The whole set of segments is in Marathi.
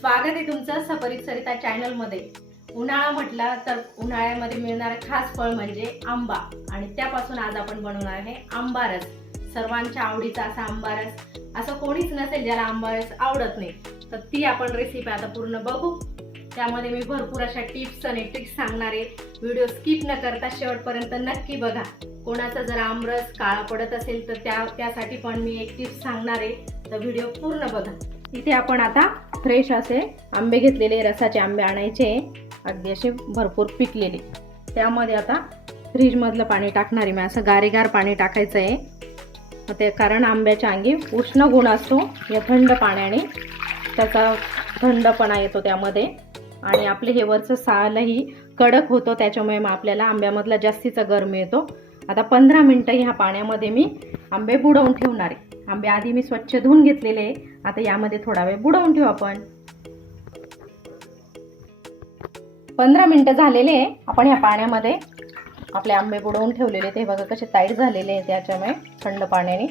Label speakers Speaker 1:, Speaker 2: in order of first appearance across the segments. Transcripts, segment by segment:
Speaker 1: स्वागत आहे तुमचं सपरित सरिता चॅनलमध्ये. उन्हाळा म्हटला तर उन्हाळ्यामध्ये मिळणारं खास फळ म्हणजे आंबा. आणि त्यापासून आज आपण बनवणार आहे आंबारस सर्वांच्या आवडीचा असा आंबारस असं कोणीच नसेल ज्याला आंबारस आवडत नाही. तर ती आपण रेसिपी आता पूर्ण बघू. त्यामध्ये मी भरपूर अशा टिप्स आणि ट्रिक्स सांगणार आहे. व्हिडिओ स्किप न करता शेवटपर्यंत नक्की बघा. कोणाचा जर आमरस काळा पडत असेल तर त्या त्यासाठी पण मी एक टिप्स सांगणार आहे. तर व्हिडिओ पूर्ण बघा. इथे आपण आता फ्रेश असे आंबे घेतलेले रसाचे आंबे आणायचे. अगदी असे भरपूर पिकलेले. त्यामध्ये आता फ्रीजमधलं पाणी टाकणार आहे. मी असं गारेगार पाणी टाकायचं आहे मग ते कारण आंब्याच्या अंगी उष्ण गुण असतो. या थंड पाण्याने त्याचा थंडपणा येतो त्यामध्ये. आणि आपले हे वरचं सालही कडक होतो. त्याच्यामुळे मग आपल्याला आंब्यामधला जास्तीचा गरम येतो आता पंधरा मिनटं ह्या पाण्यामध्ये मी आंबे बुडवून ठेवणार आहे. आंबे आधी मी स्वच्छ धुवून घेतलेले आता यामध्ये थोडा वेळ बुडवून ठेवू आपण. पंधरा मिनटं झालेले आहे. आपण ह्या पाण्यामध्ये आपले आंबे बुडवून ठेवलेले ते बघा कसे ताईट झालेले आहेत त्याच्यामुळे थंड पाण्याने.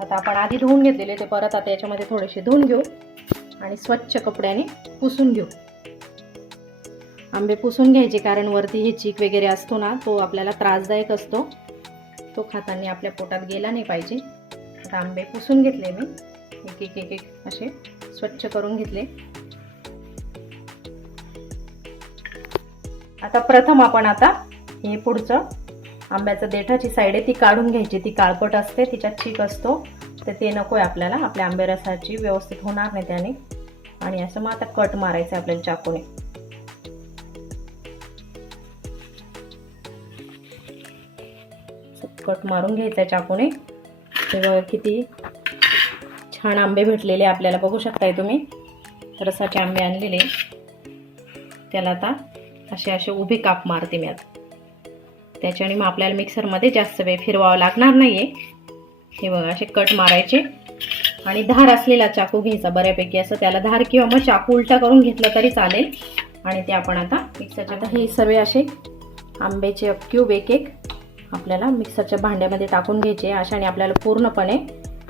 Speaker 1: आता आपण आधी धुवून घेतलेले ते परत आता याच्यामध्ये थोडेसे धुवून घेऊ आणि स्वच्छ कपड्याने पुसून घेऊ. आंबे पुसून घ्यायचे कारण वरती हे चीक वगैरे असतो ना तो आपल्याला त्रासदायक असतो. तो खाताना आपल्या पोटात गेला नाही पाहिजे. आता आंबे पुसून घेतले मी. एक एक एक एक असे स्वच्छ करून घेतले. आता प्रथम आपण आता हे पुढचं आंब्याचं देठाची साईड आहे ती काढून घ्यायची. ती काळपट असते तिच्यात चीक असतो. तर ते नको आहे आपल्याला. आपल्या आंबे रसाची व्यवस्थित होणार नाही त्याने. आणि असं मग आता कट मारायचं आहे आपल्याला चाकूने. कट मारून घ्यायचा चाकूने. बघा किती छान आंबे भेटलेले आपल्याला बघू शकताय तुम्ही. रसाचे आंबे आणलेले. त्याला आता असे असे उभे काप मारते मी आता. त्याच्याने मग आपल्याला मिक्सरमध्ये जास्त वेळ फिरवावं लागणार नाही आहे हे बघा असे कट मारायचे. आणि धार असलेला चाकू घ्यायचा बऱ्यापैकी. असं त्याला धार किंवा मग चाकू उलटा करून घेतलं तरी चालेल. आणि ते आपण आता मिक्सरच्या आता हे सर्व असे आंब्याचे क्यूब एक एक आपल्याला मिक्सरच्या भांड्यामध्ये टाकून घ्यायचे. अशाने आपल्याला पूर्णपणे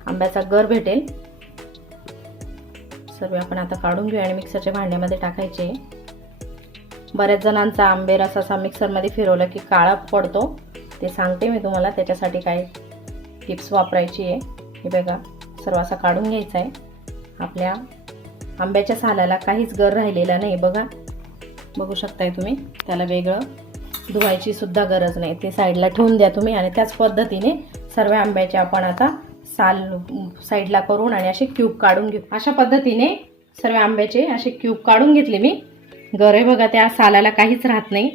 Speaker 1: आंब्याचा गर भेटेल. सर्व आपण आता काढून घेऊ आणि मिक्सरच्या भांड्यामध्ये टाकायचे. बऱ्याच जणांचा आंबे रस असा मिक्सरमध्ये फिरवलं की काळा पडतो. ते सांगते मी तुम्हाला त्याच्यासाठी काय टिप्स वापरायची आहे. हे बघा सर्व असा काढून घ्यायचा आहे. आपल्या आंब्याच्या सालाला काहीच गर राहिलेला नाही. बघा बघू शकताय तुम्ही त्याला वेगळं धुवायची सुद्धा गरज नाही. ते साईडला ठेवून द्या तुम्ही आणि त्याच पद्धतीने सर्व आंब्याचे आपण आता साल साईडला करून आणि असे क्यूब काढून घेऊ. अशा पद्धतीने सर्व आंब्याचे असे क्यूब काढून घेतले मी. गरे बघा त्या सालाला काहीच राहत नाही.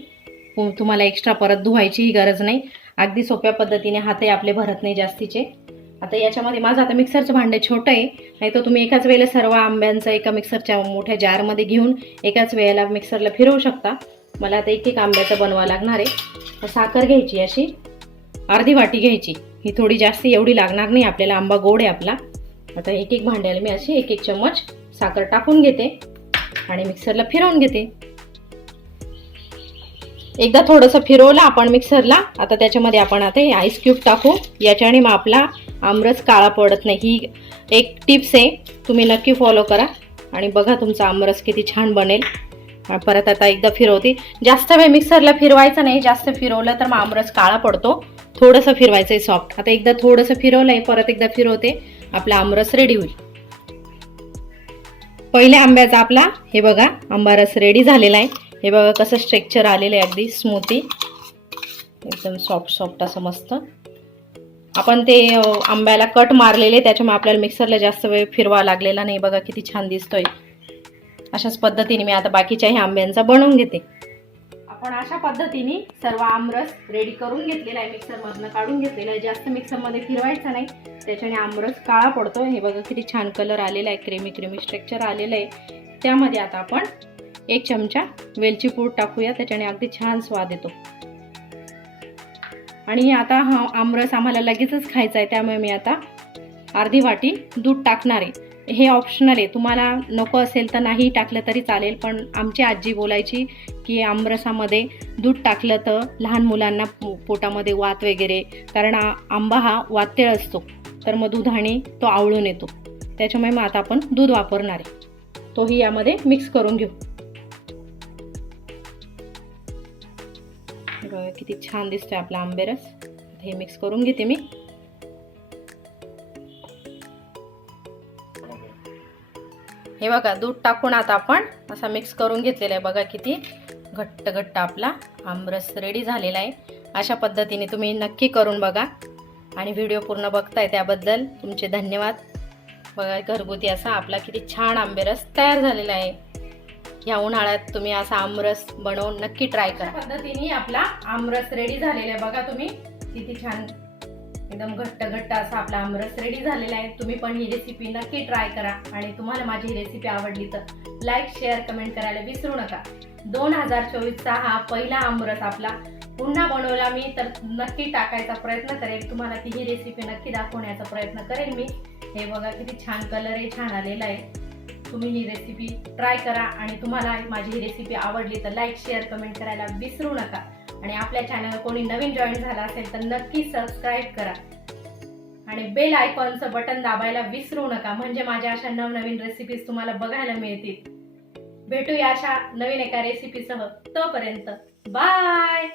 Speaker 1: तुम्हाला एक्स्ट्रा परत धुवायचीही गरज नाही. अगदी सोप्या पद्धतीने हातही आपले भरत नाही जास्तीचे. आता याच्यामध्ये माझं आता मिक्सरचं भांडे छोटं आहे. नाही तर तुम्ही एकाच वेळेला सर्व आंब्यांचं एका मिक्सरच्या मोठ्या जारमध्ये घेऊन एकाच वेळेला मिक्सरला फिरवू शकता. मला आता एक एक आंब्याचं बनवा लागणार आहे. साखर घ्यायची अशी. अर्धी वाटी घ्यायची. ही थोडी जास्त एवढी लागणार नाही. आपल्याला आंबा गोड आहे आपला. आता एक एक भांड्याला मी अशी एक एक चम्मच साखर टाकून घेते. आणि मिक्सरला फिरवून घेते. एकदा थोडंसं फिरवलं आपण मिक्सरला. आता त्याच्यामध्ये आपण आता हे आईस क्यूब टाकू. याच्याने मग आपला आमरस काळा पडत नाही. ही एक टिप्स आहे. तुम्ही नक्की फॉलो करा. आणि बघा तुमचा आमरस किती छान बनेल. परत आता एकदा फिरवते. जास्त वेळ मिक्सरला फिरवायचं नाही जास्त फिरवलं तर मग आमरस काळा पडतो. थोडंसं फिरवायचं आहे सॉफ्ट आता एकदा थोडंसं फिरवलं आहे परत एकदा फिरवते. आपला आमरस रेडी होईल. पहिल्या आंब्याचा आपला हे बघा आंबारस रेडी झालेला आहे. हे बघा कसं स्ट्रेक्चर आलेलं आहे अगदी स्मूथी एकदम सॉफ्ट सॉफ्ट असं मस्त. आपण ते आंब्याला कट मारलेले त्याच्यामुळे आपल्याला मिक्सरला जास्त वेळ फिरवा लागलेला नाही. बघा किती छान दिसतोय. अशाच पद्धतीने मी आता बाकीच्याही आंब्यांचा बनवून घेते. आपण अशा पद्धतीने सर्व आमरस रेडी करून घेतलेला आहे. मिक्सरमधनं काढून घेतलेला आहे. जास्त मिक्सरमध्ये फिरवायचा नाही. त्याच्याने आमरस काळा पडतो हे बघा किती छान कलर आलेला आहे. क्रीमी क्रेमी स्ट्रक्चर आलेलं आहे. त्यामध्ये आता आपण एक चमचा वेलची पूड टाकूया. त्याच्याने अगदी छान स्वाद येतो. आणि आता हा आमरस आम्हाला लगेचच खायचा आहे. त्यामुळे मी आता अर्धी वाटी दूध टाकणार आहे. हे ऑप्शनल आहे. तुम्हाला नको असेल तर नाही टाकलं तरी चालेल पण आमची आजी बोलायची की आमरसामध्ये दूध टाकलं तर लहान मुलांना पोटामध्ये वात वगैरे कारण आंबा हा वातेळ असतो तर मग दुधाने तो आवळून येतो. त्याच्यामुळे मग आता आपण दूध वापरणार आहे. तोही यामध्ये मिक्स करून घेऊ. किती छान दिसतोय आपला आंबेरस. हे मिक्स करून घेते मी. हे बघा दूध टाकून आता आपण असा मिक्स करून घेतलेला आहे. बघा किती घट्ट घट्ट आपला आमरस रेडी झालेला आहे. अशा पद्धतीने तुम्ही नक्की करून बघा. आणि व्हिडिओ पूर्ण बघताय त्याबद्दल तुमचे धन्यवाद. बघा घरगुती असा आपला किती छान आंबेरस तयार झालेला आहे. या उन्हाळ्यात तुम्ही असा आमरस बनवून नक्की ट्राय करा. पद्धतीने आपला आमरस रेडी झालेला आहे. बघा तुम्ही किती छान एकदम घट्ट घट्ट असा आपला आमरस रेडी झालेला आहे. तुम्ही पण ही रेसिपी नक्की ट्राय करा. आणि तुम्हाला माझी ही रेसिपी आवडली तर लाईक शेअर कमेंट करायला विसरू नका. दोन हजार चोवीसचा हा पहिला आमरस आपला पुन्हा बनवला मी तर नक्की टाकायचा प्रयत्न करेल तुम्हाला ती ही रेसिपी नक्की दाखवण्याचा प्रयत्न करेल मी. हे बघा किती छान कलरही छान आलेला आहे. तुम्ही ही रेसिपी ट्राय करा. आणि तुम्हाला माझी ही रेसिपी आवडली तर लाईक शेअर कमेंट करायला विसरू नका. आणि आपल्या चॅनल कोणी नवीन जॉईन झाला असेल तर नक्की सबस्क्राईब करा. आणि बेल आयकॉनचं बटन दाबायला विसरू नका. म्हणजे माझ्या अशा नवनवीन रेसिपीज तुम्हाला बघायला मिळतील. भेटूया अशा नवीन एका रेसिपीसह तोपर्यंत बाय